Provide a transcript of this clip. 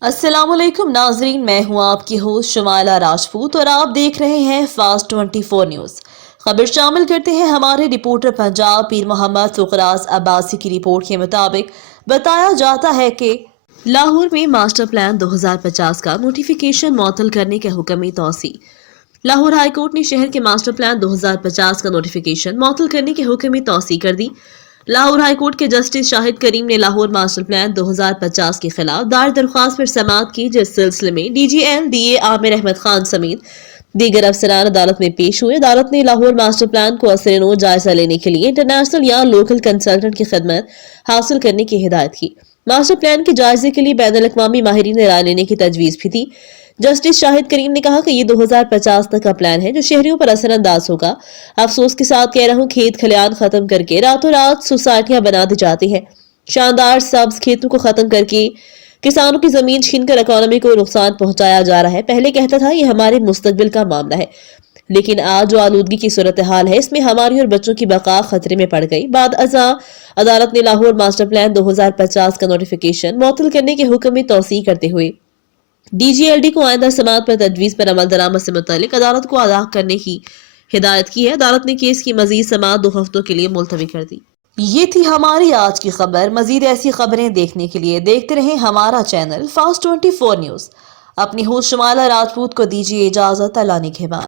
अस्सलाम वालेकुम नाजरीन, मैं हूं आपकी होस्ट शमाला राजपूत और आप देख रहे हैं फास्ट 24 न्यूज़। खबर शामिल करते हैं हमारे रिपोर्टर पंजाब पीर मोहम्मद फुकराज अब्बासी की रिपोर्ट के मुताबिक बताया जाता है कि लाहौर में मास्टर प्लान 2050 का नोटिफिकेशन मुअत्तल करने के हुक्म में तौसी। लाहौर हाई कोर्ट ने शहर के मास्टर प्लान 2050 का नोटिफिकेशन मुअत्तल करने के हुक्म में तौसी कर दी। लाहौर हाई कोर्ट के जस्टिस शाहिद करीम ने लाहौर मास्टर प्लान 2050 के खिलाफ दायर दरख्वास्त पर समाअत की, जिस सिलसिले में DGL DA आमिर अहमद खान समेत दीगर अफसरान अदालत में पेश हुए। अदालत ने लाहौर मास्टर प्लान को असर-ए-नौ जायजा लेने के लिए इंटरनेशनल या लोकल कंसल्टेंट की खिदमत हासिल करने की हिदायत की। मास्टर प्लान के जायजे के लिए बैनुल-अक़वामी माहिरीन राय लेने की तजवीज़ भी थी। जस्टिस शाहिद करीम ने कहा कि ये 2050 तक का प्लान है जो शहरियों पर असरअंदाज होगा। अफसोस के साथ कह रहा हूँ, खेत खलियान खत्म करके रातों रात सोसाइटियां बना दी जाती हैं। शानदार सब्ज खेतों को खत्म करके किसानों की जमीन छीनकर इकोनॉमी को नुकसान पहुंचाया जा रहा है। पहले कहता था ये हमारे मुस्तकबिल का मामला है, लेकिन आज जो आलूदगी की सूरत हाल है इसमें हमारी और बच्चों की बका खतरे में पड़ गई। बाद अज़ां अदालत ने लाहौर मास्टर प्लान 2050 का नोटिफिकेशन मुअत्तल करने के हुक्म में तौसीह करते हुए DGLD को आइंदा समाअत पर तजवीज़ पर अमल दरामद से मुतालिक अदालत को आगाह करने की हिदायत की है। अदालत ने केस की मजीद समाअत 2 हफ्तों के लिए मुलतवी कर दी। ये थी हमारी आज की खबर। मजीद ऐसी खबरें देखने के लिए देखते रहें हमारा चैनल फास्ट 24 न्यूज़। अपनी होस्ट शमाला राजपूत को दीजिए इजाजत। अल्लाह निगहबान।